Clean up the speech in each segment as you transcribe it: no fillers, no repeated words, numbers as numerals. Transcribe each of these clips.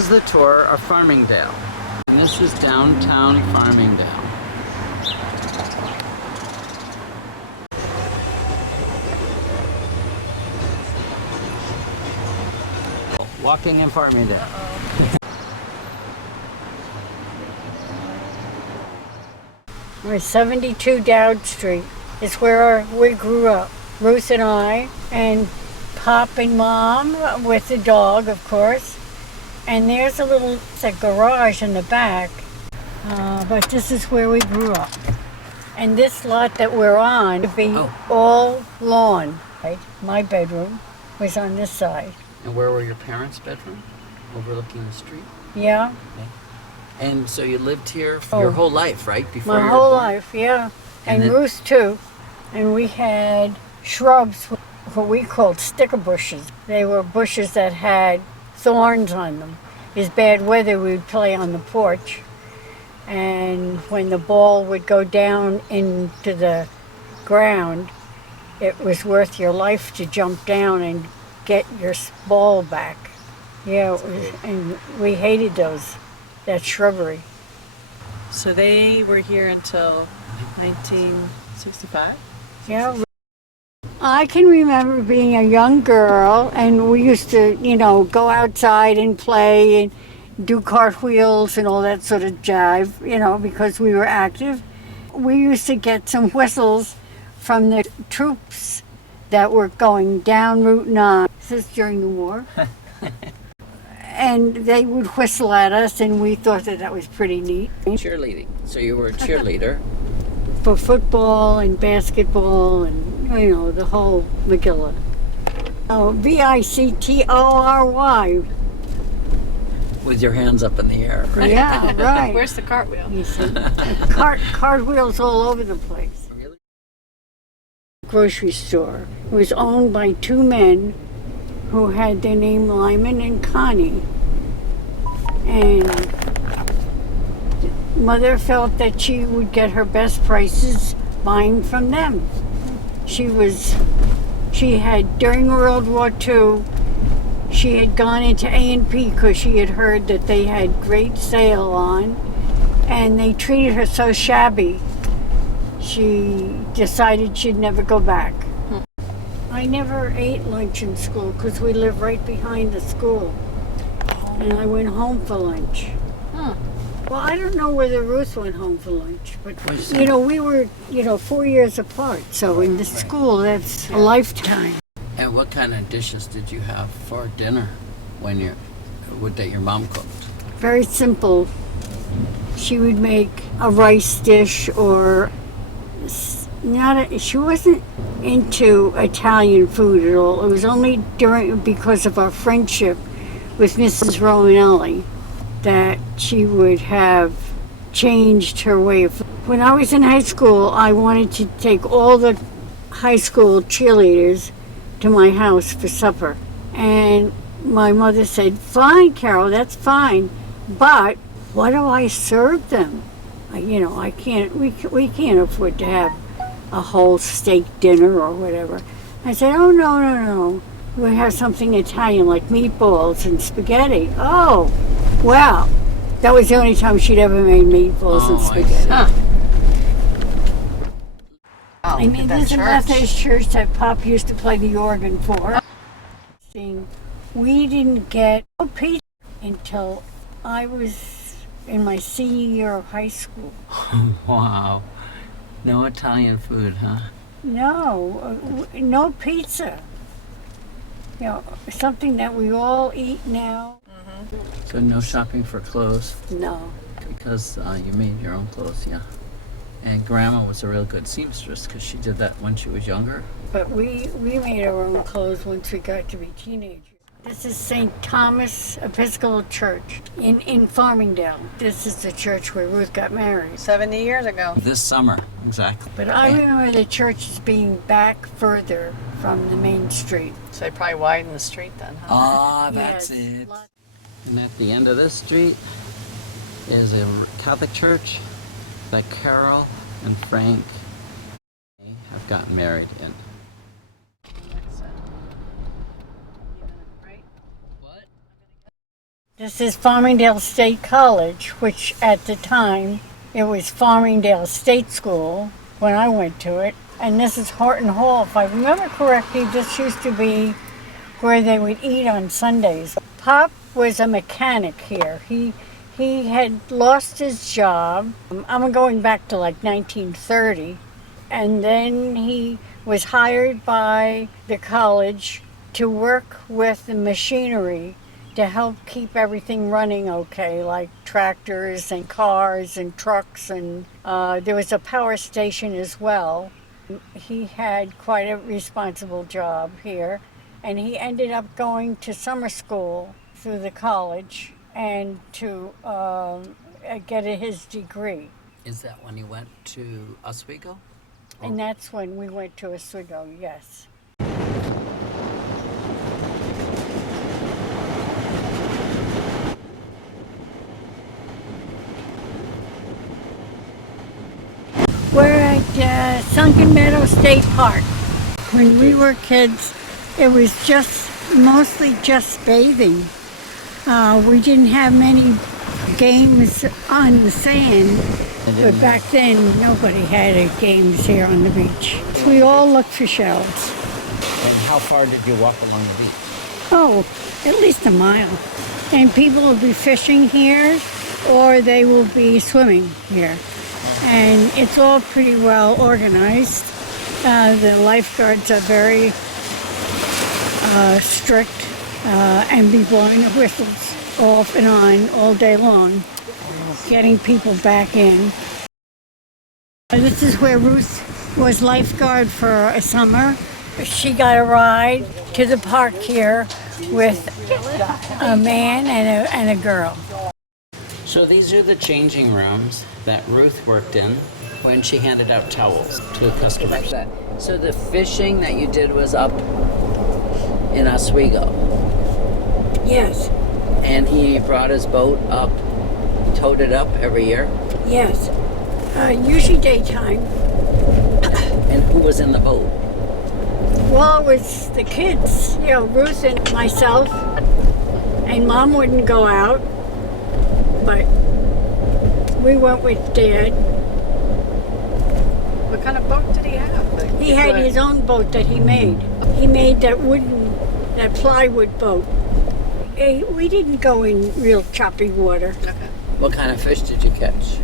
This is the tour of Farmingdale. And this is downtown Farmingdale. Walking in Farmingdale. We're 72 Dowd Street. It's where we grew up. Ruth and I, and Pop and Mom with the dog, of course. And there's a little garage in the back. But this is where we grew up. And this lot that we're on would be all lawn. Right? My bedroom was on this side. And where were your parents' bedroom? Overlooking the street? Yeah. Okay. And so you lived here for your whole life, right? Before my whole life, yeah. And Ruth too. And we had shrubs, what we called sticker bushes. They were bushes that had thorns on them. It was bad weather, we would play on the porch. And when the ball would go down into the ground, it was worth your life to jump down and get your ball back. Yeah, it was, and we hated that shrubbery. So they were here until 1965? Yeah. I can remember being a young girl, and we used to, go outside and play and do cartwheels and all that sort of jive, because we were active. We used to get some whistles from the troops that were going down Route 9. This is during the war. And they would whistle at us, and we thought that was pretty neat. Cheerleading. So you were a cheerleader. For football and basketball and, the whole Megillah. Oh, Victory. With your hands up in the air. Right? Yeah, right. Where's the cartwheel? You see, cartwheels all over the place. Really? Grocery store. It was owned by two men who had their name Lyman and Connie. And Mother felt that she would get her best prices buying from them. She had, during World War II, she had gone into A&P because she had heard that they had great sale on, and they treated her so shabby, she decided she'd never go back. I never ate lunch in school because we lived right behind the school, and I went home for lunch. Well, I don't know whether Ruth went home for lunch, but, we were, 4 years apart. So in the school, that's a lifetime. And what kind of dishes did you have for dinner that your mom cooked? Very simple. She would make a rice dish or she wasn't into Italian food at all. It was only because of our friendship with Mrs. Romanelli that she would have changed her way of. When I was in high school, I wanted to take all the high school cheerleaders to my house for supper. And my mother said, "Fine, Carol, that's fine, but what do I serve them? I can't, we can't afford to have a whole steak dinner or whatever." I said, "Oh, no. We'll have something Italian like meatballs and spaghetti." Oh, well, that was the only time she'd ever made meatballs and spaghetti. I mean, there's a Methodist church that Pop used to play the organ for. We didn't get pizza until I was in my senior year of high school. Wow. No Italian food, huh? No pizza. Something that we all eat now. So no shopping for clothes? No. Because you made your own clothes, yeah. And Grandma was a real good seamstress because she did that when she was younger. But we made our own clothes once we got to be teenagers. This is St. Thomas Episcopal Church in Farmingdale. This is the church where Ruth got married. 70 years ago. This summer, exactly. But I remember the church as being back further from the main street. So they probably widened the street then, huh? Oh, that's Yes. it. And at the end of this street is a Catholic church that Carol and Frank have gotten married in. This is Farmingdale State College, which at the time it was Farmingdale State School when I went to it. And this is Horton Hall. If I remember correctly, this used to be where they would eat on Sundays. Pop was a mechanic here. He had lost his job. I'm going back to like 1930. And then he was hired by the college to work with the machinery to help keep everything running okay, like tractors and cars and trucks, and there was a power station as well. He had quite a responsible job here, and he ended up going to summer school through the college and to get his degree. Is that when you went to Oswego? And that's when we went to Oswego, yes. We're at Sunken Meadow State Park. When we were kids, it was mostly just bathing. We didn't have many games on the sand, but back then nobody had any games here on the beach. We all looked for shells. And how far did you walk along the beach? Oh, at least a mile. And people will be fishing here or they will be swimming here. And it's all pretty well organized. The lifeguards are very strict and be blowing the whistles off and on all day long, getting people back in. This is where Ruth was lifeguard for a summer. She got a ride to the park here with a man and a girl. So these are the changing rooms that Ruth worked in when she handed out towels to the customers. Like that. So the fishing that you did was up in Oswego. Yes. And he brought his boat up, towed it up every year. Yes. Usually daytime. And who was in the boat? Well, it was the kids, Ruth and myself. And Mom wouldn't go out, but we went with Dad. What kind of boat did he have? He had his own boat that he made. He made that plywood boat. We didn't go in real choppy water. Okay. What kind of fish did you catch?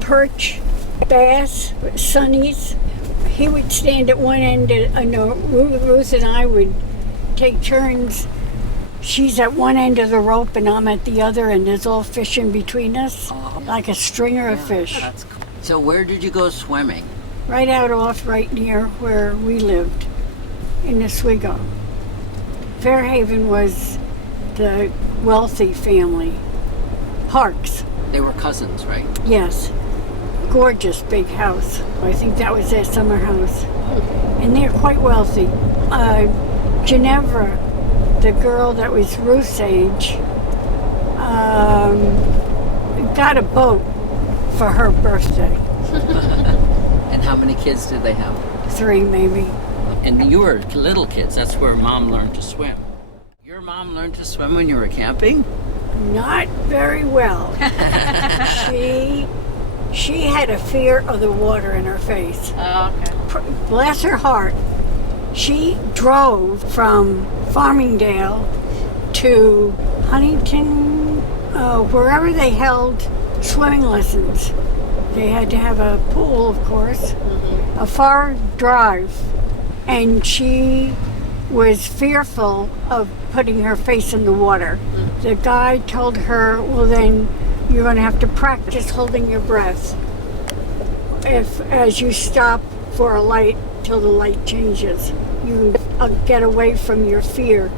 Perch, bass, sunnies. He would stand at one end, Ruth and I would take turns. She's at one end of the rope and I'm at the other, and there's all fish in between us, like a stringer of fish. That's cool. So where did you go swimming? Right right near where we lived, in Oswego. Fairhaven was the wealthy family. Parks. They were cousins, right? Yes. Gorgeous big house. I think that was their summer house. And they're quite wealthy. Ginevra, the girl that was Ruth's age, got a boat for her birthday. And how many kids did they have? 3 maybe. And you were little kids. That's where Mom learned to swim. Your mom learned to swim when you were camping? Not very well. She had a fear of the water in her face. Oh, okay. Bless her heart. She drove from Farmingdale to Huntington, wherever they held swimming lessons. They had to have a pool, of course, a far drive. And she was fearful of putting her face in the water. The guy told her, well, then you're going to have to practice holding your breath as you stop for a light till the light changes. You get away from your fear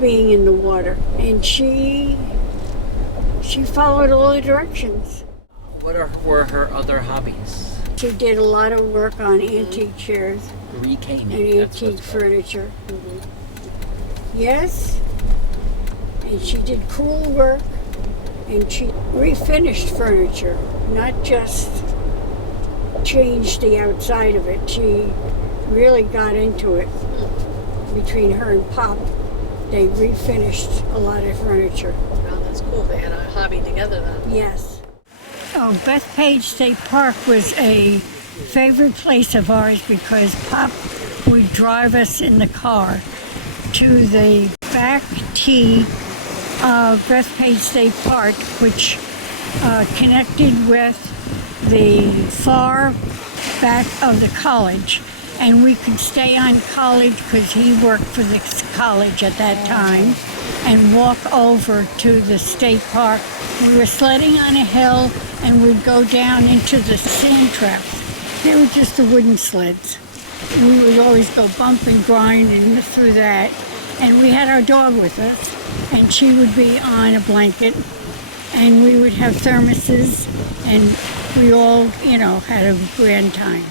being in the water. And she followed all the directions. What were her other hobbies? She did a lot of work on antique chairs Reclaiming. and antique furniture. Yes. And she did crewel work, and she refinished furniture, not just changed the outside of it. She really got into it. Between her and Pop, they refinished a lot of furniture. Oh, cool. They had a hobby together then. Yes. Oh, Bethpage State Park was a favorite place of ours because Pop would drive us in the car to the back tee of Bethpage State Park, which connected with the far back of the college. And we could stay on college because he worked for the college at that time and walk over to the state park. We were sledding on a hill and we'd go down into the sand traps. They were just the wooden sleds. We would always go bump and grind and through that. And we had our dog with us, and she would be on a blanket, and we would have thermoses, and we all, had a grand time.